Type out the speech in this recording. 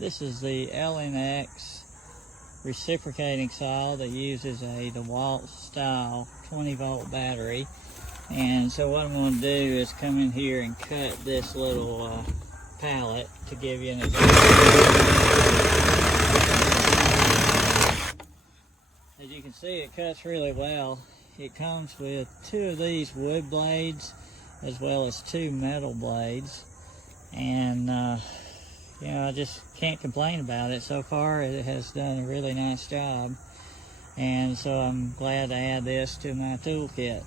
This is the L1NXIXI Reciprocating saw that uses a Dewalt style 20-volt battery. And so what I'm going to do is come in here and cut this little pallet to give you an example. As you can see, it cuts really well. It comes with 2 of these wood blades as well as 2 metal blades. And you know, I just can't complain about it. So far it has done a really nice job, and so I'm glad to add this to my toolkit.